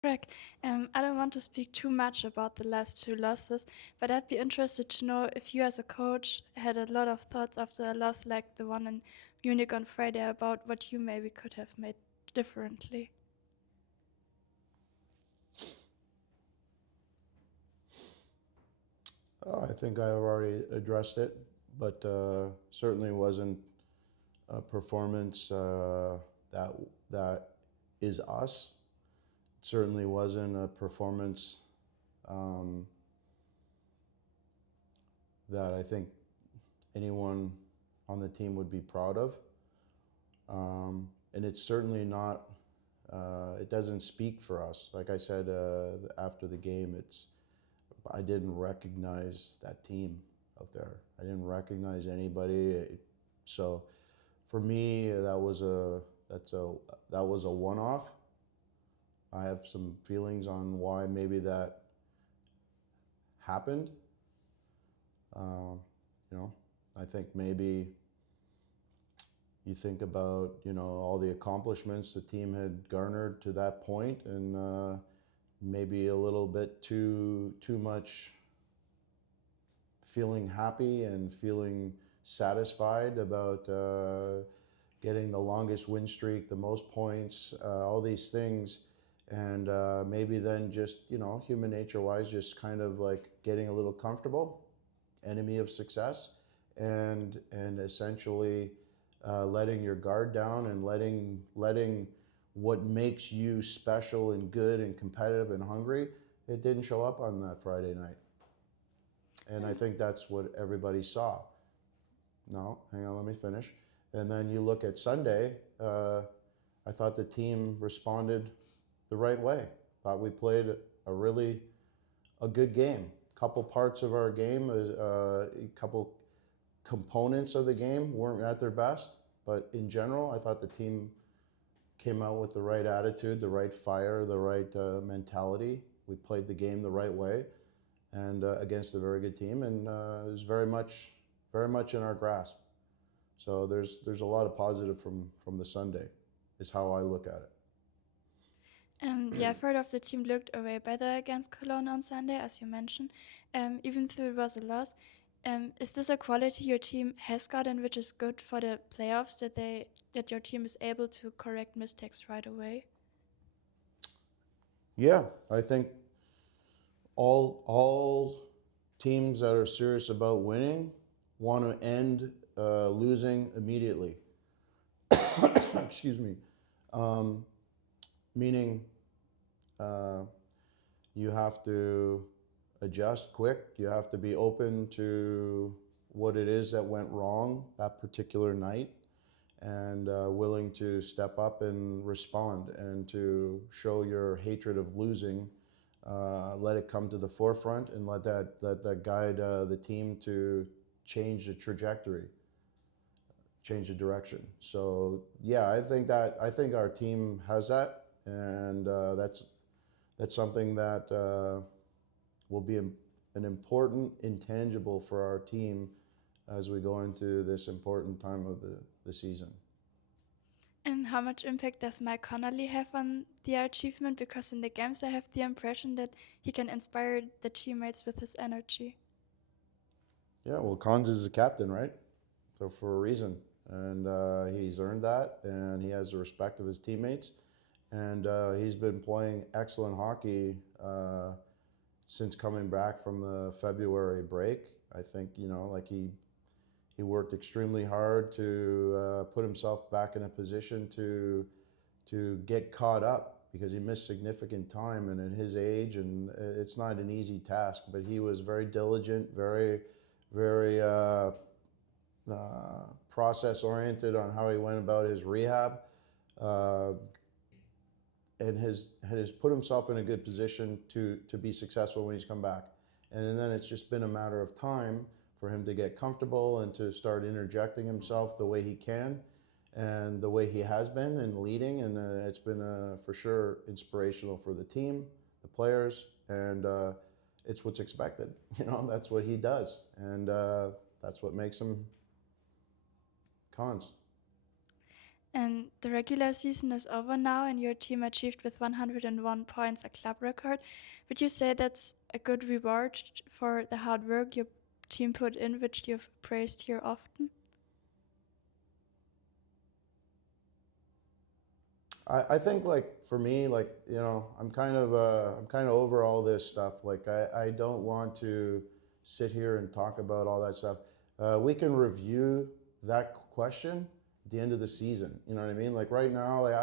Correct. I don't want to speak too much about the last two losses, but I'd be interested to know if you, as a coach, had a lot of thoughts after a loss like the one in Munich on Friday about what you maybe could have made differently. I think I've already addressed it, but certainly wasn't a performance that that is us. It certainly wasn't a performance um, that I think anyone on the team would be proud of. And it's certainly not, it doesn't speak for us. Like I said after the game, I didn't recognize that team out there. I didn't recognize anybody. So for me, that was a one-off. I have some feelings on why maybe that happened. Um, you know, I think maybe you think about all the accomplishments the team had garnered to that point, and maybe a little bit too much feeling happy and feeling satisfied about getting the longest win streak, the most points, all these things. And maybe then just, human nature wise, just kind of like getting a little comfortable, enemy of success, and essentially letting your guard down and letting what makes you special and good and competitive and hungry, it didn't show up on that Friday night. And I think that's what everybody saw. No, hang on, let me finish. And then you look at Sunday, I thought the team responded the right way. Thought we played a good game. Couple parts of our game, a couple components of the game weren't at their best, but in general, I thought the team came out with the right attitude, the right fire, the right mentality. We played the game the right way, and against a very good team, and it was very much in our grasp. So there's a lot of positive from the Sunday, is how I look at it. Yeah, I've heard of the team looked way better against Cologne on Sunday, as you mentioned, even though it was a loss. Is this a quality your team has gotten, which is good for the playoffs, that your team is able to correct mistakes right away? Yeah, I think all teams that are serious about winning want to end losing immediately. Excuse me. Um, Meaning uh, you have to adjust quick. You have to be open to what it is that went wrong that particular night, and willing to step up and respond and to show your hatred of losing. Let it come to the forefront and let that guide the team to change the trajectory, change the direction. So yeah, I think our team has that, and that's something that will be an important intangible for our team as we go into this important time of the season. And how much impact does Mike Connelly have on their achievement? Because in the games, I have the impression that he can inspire the teammates with his energy. Yeah, well, Cons is the captain, right? So for a reason, and he's earned that, and he has the respect of his teammates, and he's been playing excellent hockey since coming back from the February break. I think like he worked extremely hard to put himself back in a position to get caught up because he missed significant time, and at his age, and it's not an easy task. But he was very diligent, very process oriented on how he went about his rehab, uh, and has put himself in a good position to be successful when he's come back. And then it's just been a matter of time for him to get comfortable and to start interjecting himself the way he can and the way he has been in leading. And it's been for sure inspirational for the team, the players, and it's what's expected. That's what he does, and that's what makes him Cons. And the regular season is over now, and your team achieved with 101 points a club record. Would you say that's a good reward for the hard work your team put in, which you've praised here often? I think like for me, like, you know, I'm kind of over all this stuff. Like I don't want to sit here and talk about all that stuff. We can review that question at the end of the season. You know what I mean? Like right now, like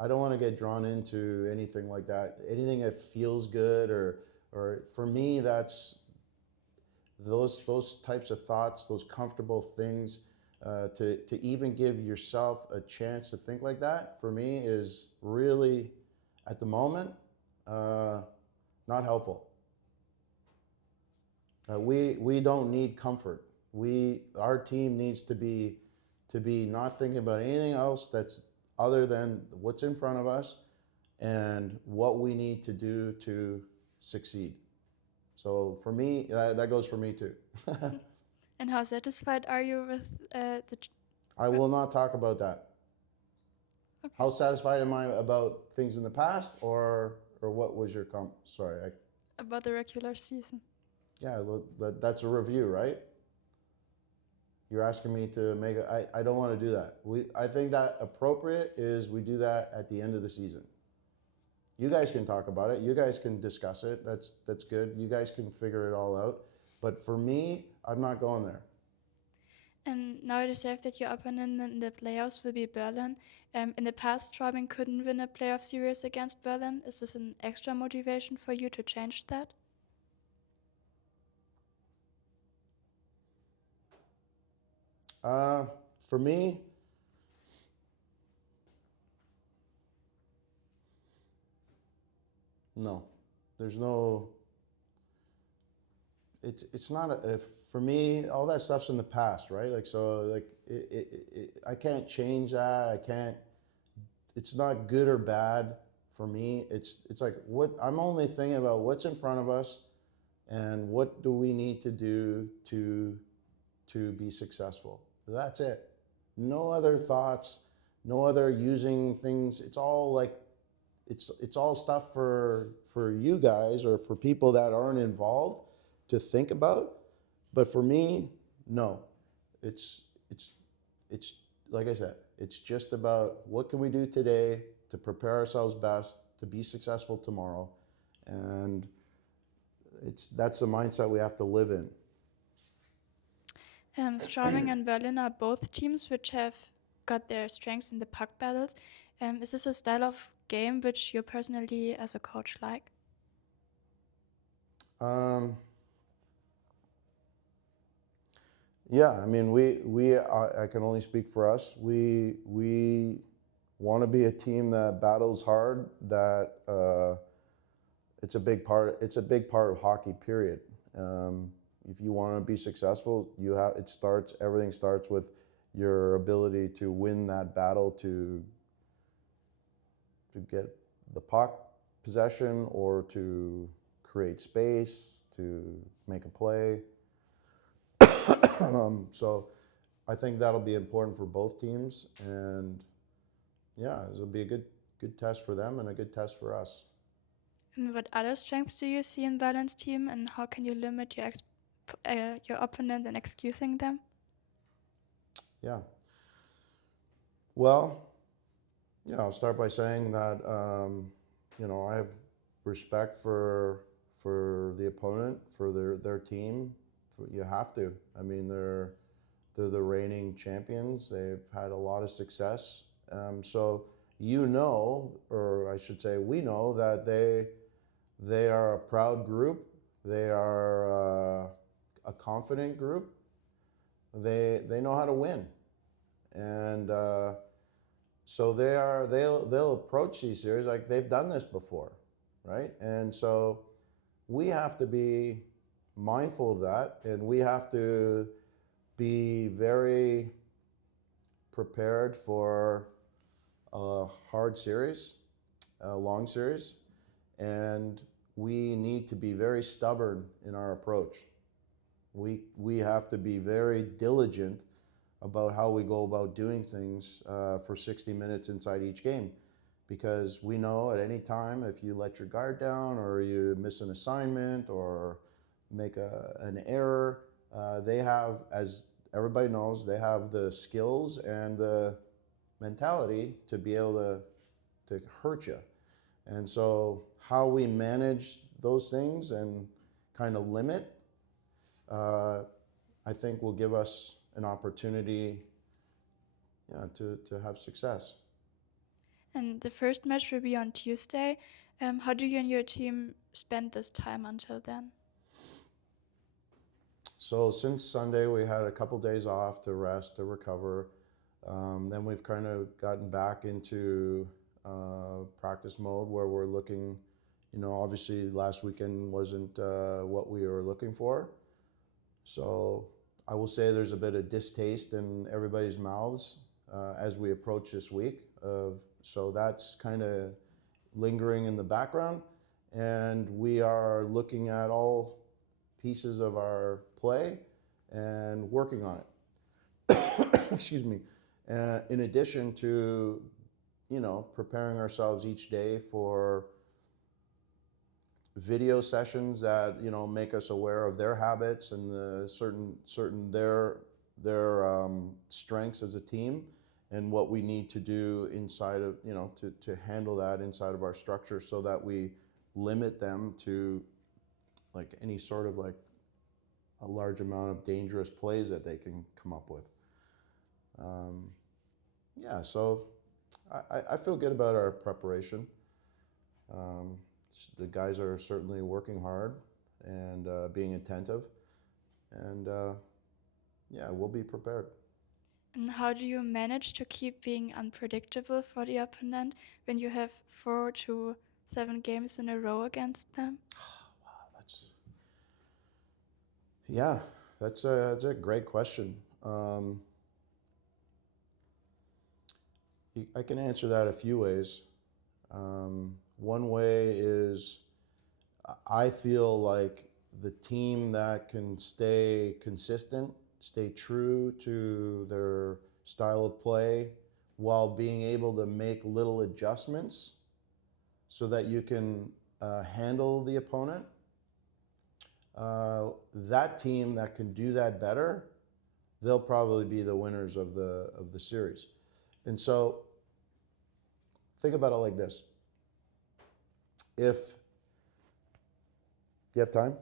I don't want to get drawn into anything like that. Anything that feels good or for me, that's those types of thoughts, those comfortable things, to even give yourself a chance to think like that, for me is really, at the moment, uh, not helpful. We don't need comfort. Our team needs to be not thinking about anything else that's other than what's in front of us and what we need to do to succeed. So for me, that goes for me too. And how satisfied are you with the? I will not talk about that. Okay. How satisfied am I about things in the past, or what was your Sorry, About the regular season. yeah, that's a review, right? You're asking me to make I don't want to do that. I think that appropriate is we do that at the end of the season. You guys can talk about it. You guys can discuss it. That's good. You guys can figure it all out. But for me, I'm not going there. And now it is safe that your opponent in the playoffs will be Berlin. In the past, Straubing couldn't win a playoff series against Berlin. Is this an extra motivation for you to change that? For me, no. There's no. It's not if for me all that stuff's in the past, right? Like so, like I can't change that. I can't. It's not good or bad for me. It's like what I'm only thinking about what's in front of us and what do we need to do to be successful. That's it. No other thoughts, no other using things. It's all like it's all stuff for you guys or for people that aren't involved to think about. But for me, no. It's it's it's like I said, it's just about what can we do today to prepare ourselves best to be successful tomorrow. And that's the mindset we have to live in. Straubing and Berlin are both teams which have got their strengths in the puck battles. Is this a style of game which you personally, as a coach, like? Yeah, I mean, I can only speak for us. We want to be a team that battles hard. That it's a big part. It's a big part of hockey. Period. If you want to be successful, you have. It starts. Everything starts with your ability to win that battle to get the puck possession or to create space to make a play. So I think that'll be important for both teams, and yeah, it'll be a good test for them and a good test for us. And what other strengths do you see in Berlin's team, and how can you limit your opponent in excusing them? Yeah. Well, yeah, I'll start by saying that I have respect for the opponent, for their team. You have to. I mean, they're the reigning champions. They've had a lot of success. So or I should say, we know that they are a proud group. They are a confident group. They know how to win, and so they'll approach these series like they've done this before, right? And so we have to be mindful of that, and we have to be very prepared for a hard series, a long series, and we need to be very stubborn in our approach. We have to be very diligent about how we go about doing things for 60 minutes inside each game. Because we know at any time if you let your guard down or you miss an assignment or make an error, they have, as everybody knows, they have the skills and the mentality to be able to hurt you. And so how we manage those things and kind of limit, I think will give us an opportunity to have success. And the first match will be on Tuesday. How do you and your team spend this time until then? So since Sunday, we had a couple days off to rest, to recover. Then we've kind of gotten back into practice mode where we're looking, obviously last weekend wasn't what we were looking for. So I will say there's a bit of distaste in everybody's mouths as we approach this week. So that's kind of lingering in the background. And we are looking at all pieces of our play and working on it. Excuse me. In addition to, preparing ourselves each day for video sessions that, make us aware of their habits and the certain their strengths as a team and what we need to do inside of, to handle that inside of our structure so that we limit them to like any sort of like a large amount of dangerous plays that they can come up with. So I feel good about our preparation. The guys are certainly working hard and being attentive, and we'll be prepared. And how do you manage to keep being unpredictable for the opponent when you have 4 to 7 games in a row against them? Wow, that's a great question. I can answer that a few ways. One way is I feel like the team that can stay consistent, stay true to their style of play while being able to make little adjustments so that you can handle the opponent. That team that can do that better, they'll probably be the winners of the series. And so think about it like this. If you have time?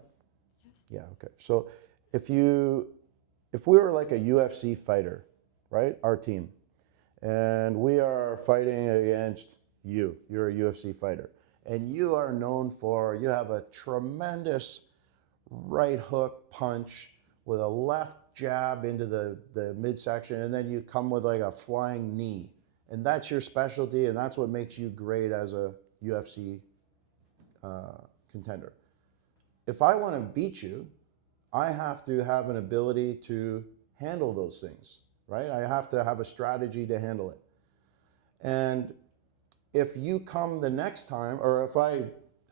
Yes. Yeah, okay. So if we were like a UFC fighter, right? Our team. And we are fighting against you. You're a UFC fighter. And you are known for, you have a tremendous right hook punch with a left jab into the midsection, and then you come with like a flying knee. And that's your specialty, and that's what makes you great as a UFC contender. If I want to beat you, I have to have an ability to handle those things, right? I have to have a strategy to handle it. And if you come the next time, or if I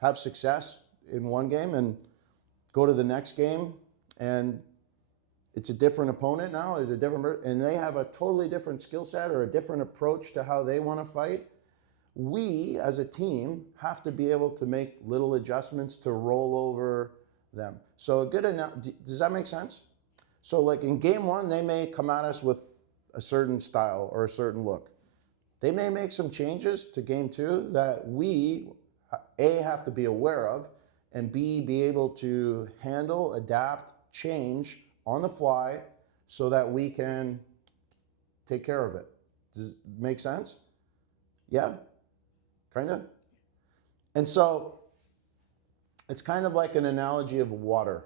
have success in one game and go to the next game and it's a different opponent now, and they have a totally different skill set or a different approach to how they want to fight, we as a team have to be able to make little adjustments to roll over them. So does that make sense? So like in game one, they may come at us with a certain style or a certain look. They may make some changes to game two that we, A, have to be aware of, and B, be able to handle, adapt, change on the fly so that we can take care of it. Does it make sense? Yeah? Kind of? And so it's kind of like an analogy of water.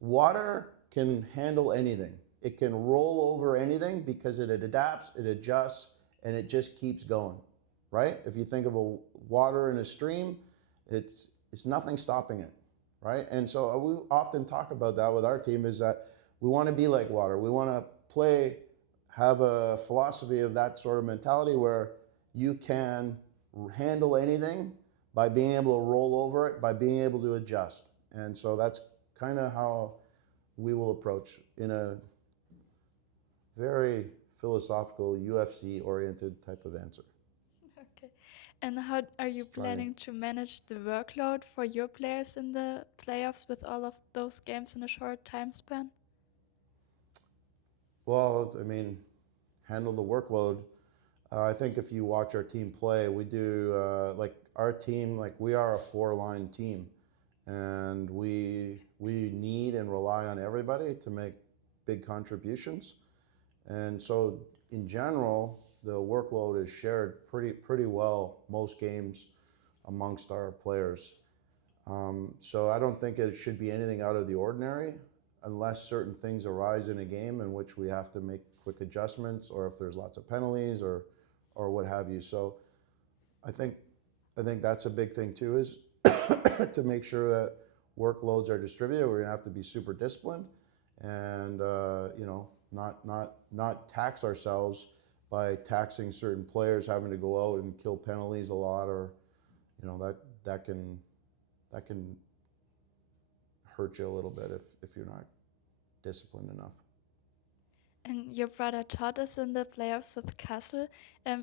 Water can handle anything. It can roll over anything because it adapts, it adjusts, and it just keeps going, right? If you think of a water in a stream, it's nothing stopping it, right? And so we often talk about that with our team, is that we want to be like water. We want to have a philosophy of that sort of mentality where you can handle anything by being able to roll over it, by being able to adjust. And so that's kind of how we will approach in a very philosophical, UFC-oriented type of answer. Okay. And how are you Striving. planning to manage the workload for your players in the playoffs with all of those games in a short time span? Well, I mean, handle the workload. I think if you watch our team play, we do like our team, like we are a 4-line team, and we need and rely on everybody to make big contributions. And so in general, the workload is shared pretty well most games amongst our players. So I don't think it should be anything out of the ordinary unless certain things arise in a game in which we have to make quick adjustments, or if there's lots of penalties or what have you. So I think that's a big thing too, is to make sure that workloads are distributed. We're gonna have to be super disciplined and not tax ourselves by taxing certain players having to go out and kill penalties a lot, or that can hurt you a little bit if you're not disciplined enough. And your brother Todd is in the playoffs with Kassel.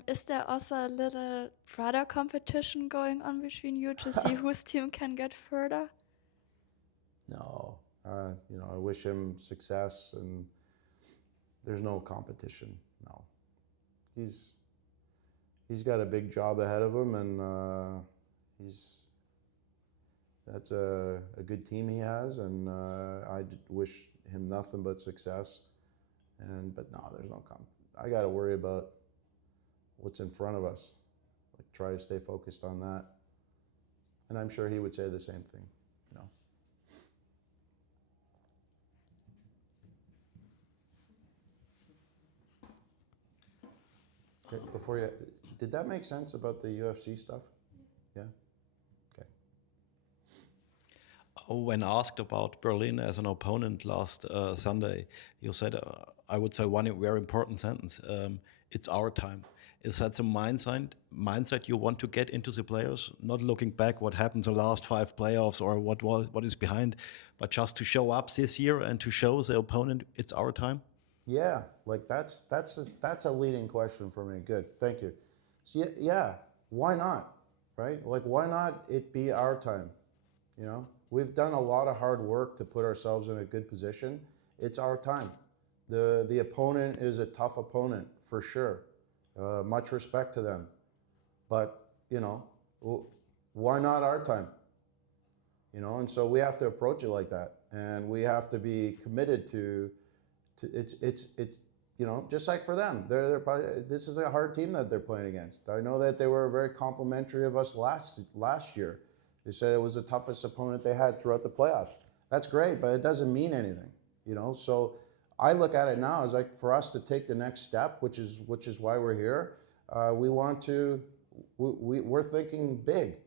Is there also a little brother competition going on between you to see whose team can get further? No, I wish him success, and there's no competition. No, he's got a big job ahead of him, and that's a good team he has, and I wish him nothing but success. But no, there's no I got to worry about what's in front of us. Like, try to stay focused on that, and I'm sure he would say the same thing. Okay, before you, did that make sense about the UFC stuff? Yeah. Okay. When asked about Berlin as an opponent last Sunday, you said, I would say one very important sentence, it's our time. Is that the mindset you want to get into the playoffs? Not looking back what happened the last 5 playoffs or what is behind, but just to show up this year and to show the opponent it's our time? Yeah, like that's a leading question for me. Good, thank you. So yeah, why not, right? Like, why not it be our time? We've done a lot of hard work to put ourselves in a good position. It's our time. The opponent is a tough opponent for sure. Much respect to them, but why not our time? And so we have to approach it like that, and we have to be committed to it's just like for them. They're probably, this is a hard team that they're playing against. I know that they were very complimentary of us last year. They said it was the toughest opponent they had throughout the playoffs. That's great, but it doesn't mean anything, So I look at it now as like, for us to take the next step, which is why we're here. We're thinking big,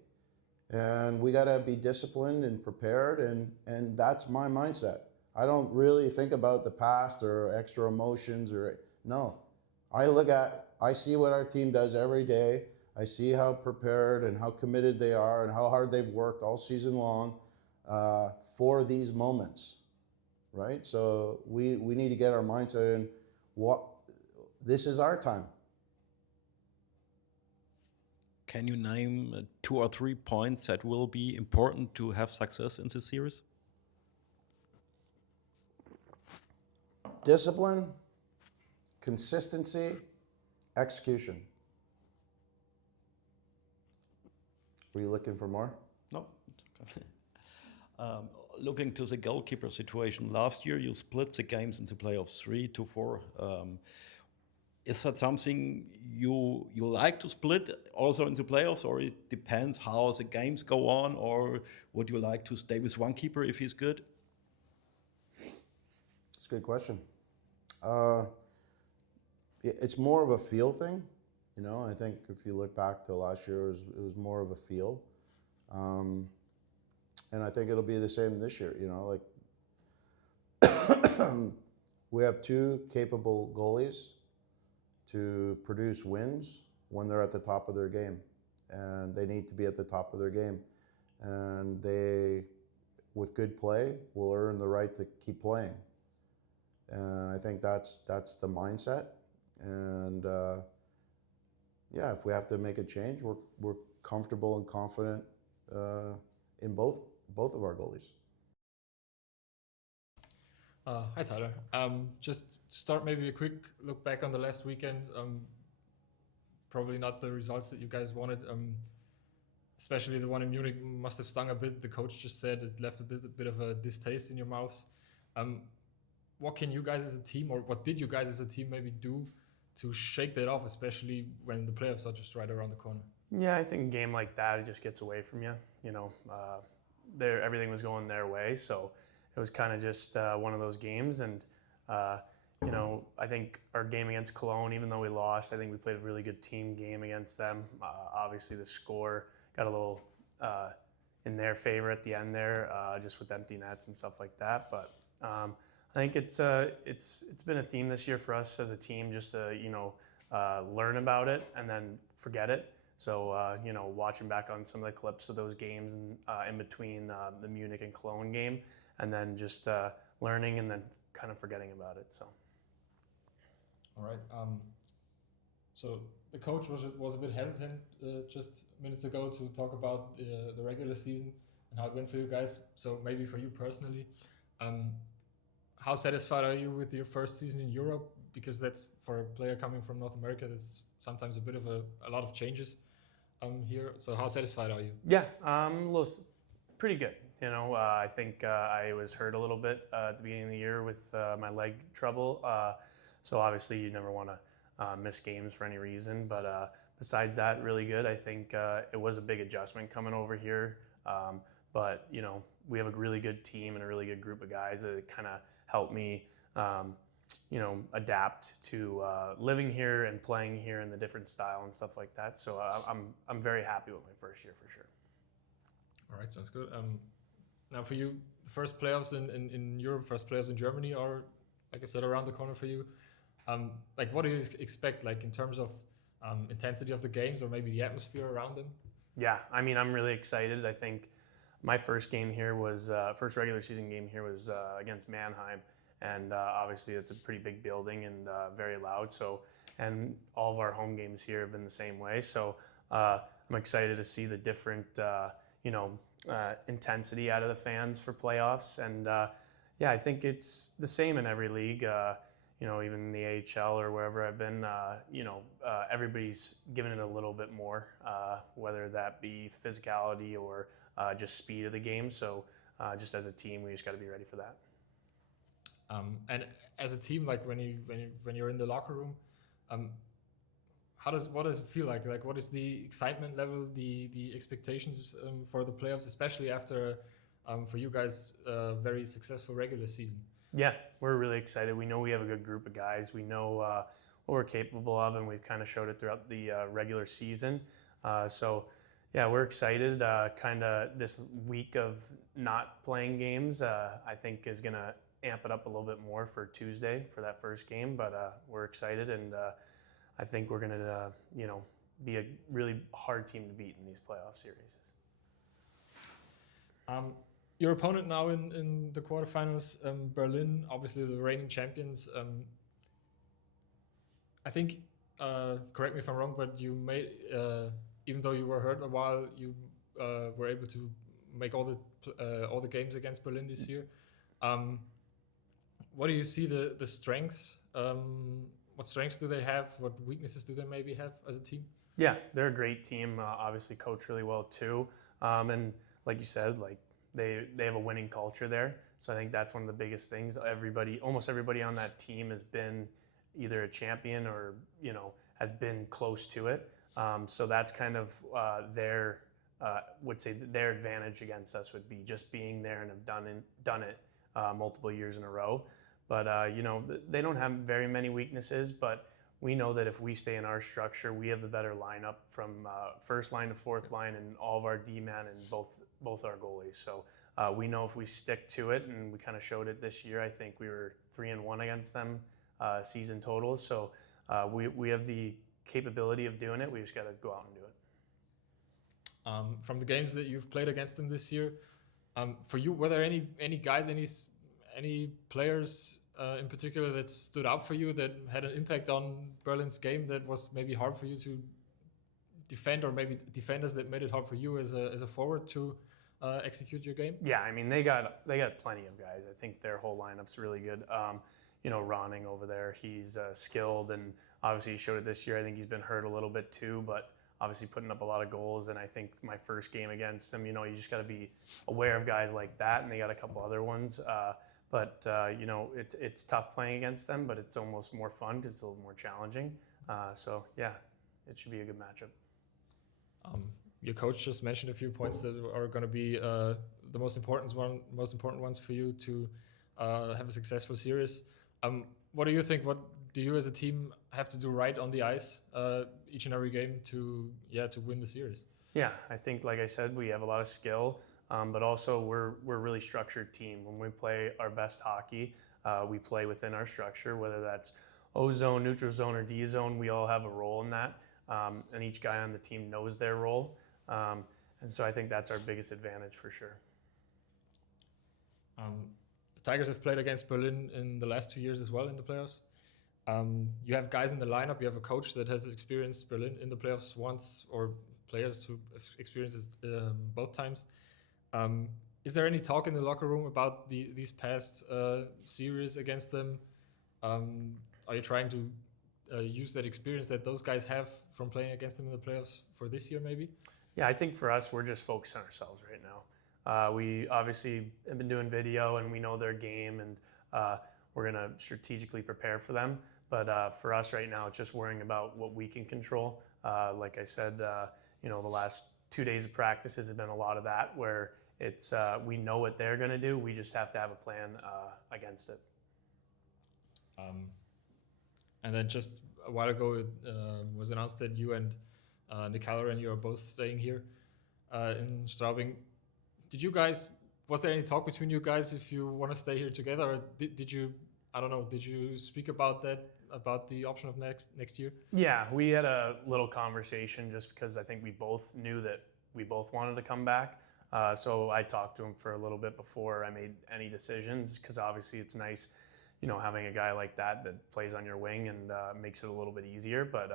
and we got to be disciplined and prepared, and that's my mindset. I don't really think about the past or extra emotions no. I see what our team does every day. I see how prepared and how committed they are and how hard they've worked all season long for these moments, right? So we need to get our mindset in this is our time. Can you name 2 or 3 points that will be important to have success in this series? Discipline, consistency, execution. Were you looking for more? No. Okay. Looking to the goalkeeper situation, last year you split the games in the playoffs 3-4. Is that something you like to split also in the playoffs, or it depends how the games go on, or would you like to stay with one keeper if he's good? It's a good question. It's more of a feel thing. I think if you look back to last year, it was more of a feel. And I think it'll be the same this year. Like we have 2 capable goalies to produce wins when they're at the top of their game, and they need to be at the top of their game, and they, with good play, will earn the right to keep playing. And I think that's the mindset. And yeah, if we have to make a change, we're comfortable and confident in both of our goalies. Hi Tyler. Just to start, maybe a quick look back on the last weekend. Probably not the results that you guys wanted. Especially the one in Munich must have stung a bit. The coach just said it left a bit of a distaste in your mouths. What can you guys as a team, or what did you guys as a team maybe do to shake that off, especially when the playoffs are just right around the corner? Yeah, I think a game like that, it just gets away from you. You know, everything was going their way, so it was kind of just one of those games. And you know, I think our game against Cologne, even though we lost, I think we played a really good team game against them. Obviously, the score got a little in their favor at the end there, just with empty nets and stuff like that. But I think it's been a theme this year for us as a team, just to learn about it and then forget it. So you know, watching back on some of the clips of those games and in between the Munich and Cologne game, and then just learning and then kind of forgetting about it. So. All right. So the coach was a bit hesitant just minutes ago to talk about the regular season and how it went for you guys. So maybe for you personally, how satisfied are you with your first season in Europe? Because that's, for a player coming from North America, that's sometimes a bit of a lot of changes here. So how satisfied are you? Yeah, pretty good. You know, I think I was hurt a little bit at the beginning of the year with my leg trouble. So obviously you never want to miss games for any reason. But besides that, really good. I think it was a big adjustment coming over here. But, you know, we have a really good team and a really good group of guys that kind of helped me, you know, adapt to living here and playing here in the different style and stuff like that. So I'm very happy with my first year for sure. All right, sounds good. Now for you, the first playoffs in Europe, first playoffs in Germany are, like I said, around the corner for you. Like, what do you expect, like, in terms of intensity of the games or maybe the atmosphere around them? Yeah, I mean, I'm really excited. I think my first game here was, first regular season game here was against Mannheim. And obviously it's a pretty big building and very loud. So, and all of our home games here have been the same way. So I'm excited to see the different, intensity out of the fans for playoffs. And yeah, I think it's the same in every league. You know, even in the AHL or wherever I've been, everybody's giving it a little bit more, whether that be physicality or just speed of the game. So just as a team, we just got to be ready for that. And as a team, like when you're in the locker room, what does it feel like? Like, what is the excitement level, the expectations for the playoffs, especially after for you guys very successful regular season? Yeah, we're really excited. We know we have a good group of guys. We know what we're capable of, and we've kind of showed it throughout the regular season. So yeah, we're excited. Kind of this week of not playing games, I think is going to amp it up a little bit more for Tuesday for that first game. But we're excited, and I think we're going to, be a really hard team to beat in these playoff series. Your opponent now in the quarterfinals, Berlin, obviously the reigning champions. I think, correct me if I'm wrong, but you made, even though you were hurt a while, you were able to make all the games against Berlin this year. What do you see the strengths? What strengths do they have? What weaknesses do they maybe have as a team? Yeah, they're a great team. Obviously, coach really well too. And like you said, like they have a winning culture there. So I think that's one of the biggest things. Almost everybody on that team has been either a champion or has been close to it. So that's kind of their advantage against us would be just being there and have done it multiple years in a row. But they don't have very many weaknesses, but we know that if we stay in our structure, we have the better lineup from first line to fourth line and all of our D-man and both our goalies. So we know if we stick to it, and we kind of showed it this year. I think we were 3-1 against them season total. So we have the capability of doing it. We just got to go out and do it. From the games that you've played against them this year, for you, were there any guys, any players in particular that stood out for you, that had an impact on Berlin's game, that was maybe hard for you to defend, or maybe defenders that made it hard for you as a forward to execute your game? Yeah, I mean they got plenty of guys. I think their whole lineup's really good. You know, Ronning over there, he's skilled, and obviously he showed it this year. I think he's been hurt a little bit too, but obviously putting up a lot of goals. And I think my first game against him, you know, you just got to be aware of guys like that, and they got a couple other ones. But you know, it's tough playing against them, but it's almost more fun because it's a little more challenging. So yeah, it should be a good matchup. Your coach just mentioned a few points that are going to be the most important ones for you to have a successful series. What do you think? What do you as a team have to do right on the ice each and every game to win the series? Yeah, I think, like I said, we have a lot of skill, but also we're a really structured team. When we play our best hockey, we play within our structure, whether that's O zone, neutral zone, or D zone. We all have a role in that, and each guy on the team knows their role. And so I think that's our biggest advantage for sure. The Tigers have played against Berlin in the last 2 years as well in the playoffs. You have guys in the lineup. You have a coach that has experienced Berlin in the playoffs once, or players who have experienced it both times. Is there any talk in the locker room about these past series against them? Are you trying to use that experience that those guys have from playing against them in the playoffs for this year maybe? Yeah, I think for us, we're just focused on ourselves right now. We obviously have been doing video, and we know their game, and we're going to strategically prepare for them. But for us right now, it's just worrying about what we can control. Like I said, you know, the last 2 days of practices have been a lot of that, where it's we know what they're going to do. We just have to have a plan against it. And then just a while ago, it was announced that you and Nick Halloran, you are both staying here in Straubing. Was there any talk between you guys if you want to stay here together? Or did you speak about that, about the option of next year? Yeah, we had a little conversation just because I think we both knew that we both wanted to come back. So I talked to him for a little bit before I made any decisions, because obviously it's nice, you know, having a guy like that plays on your wing and makes it a little bit easier. But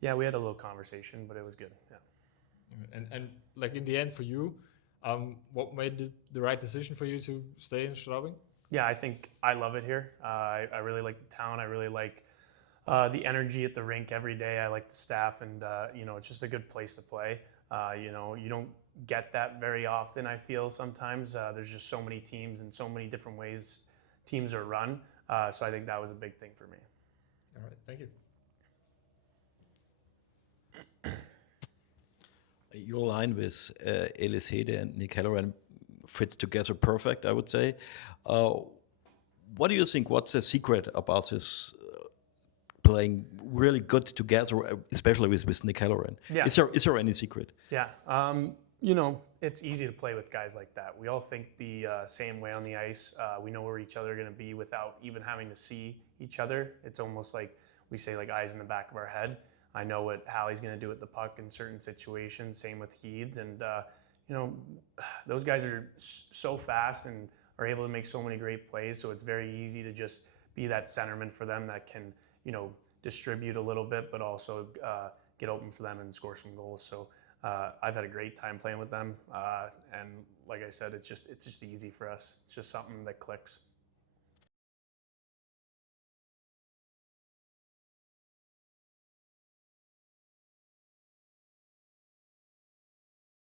yeah, we had a little conversation, but it was good. Yeah. And like in the end for you, what made it the right decision for you to stay in Straubing? Yeah, I think I love it here. I really like the town. I really like the energy at the rink every day. I like the staff, and you know, it's just a good place to play. You know, you don't get that very often, I feel sometimes. There's just so many teams and so many different ways teams are run. So I think that was a big thing for me. All right, thank you. Your line with Elis Hede and Nick Halloran fits together perfect, I would say. What do you think? What's the secret about this playing really good together, especially with Nick Halloran? Yeah. Is there any secret? Yeah. You know, it's easy to play with guys like that. We all think the same way on the ice. We know where each other are going to be without even having to see each other. It's almost like we say, like, eyes in the back of our head. I know what Hallie's going to do with the puck in certain situations. Same with Heeds. And, you know, those guys are so fast and are able to make so many great plays. So it's very easy to just be that centerman for them that can, you know, distribute a little bit, but also get open for them and score some goals. So I've had a great time playing with them. And like I said, it's just easy for us. It's just something that clicks.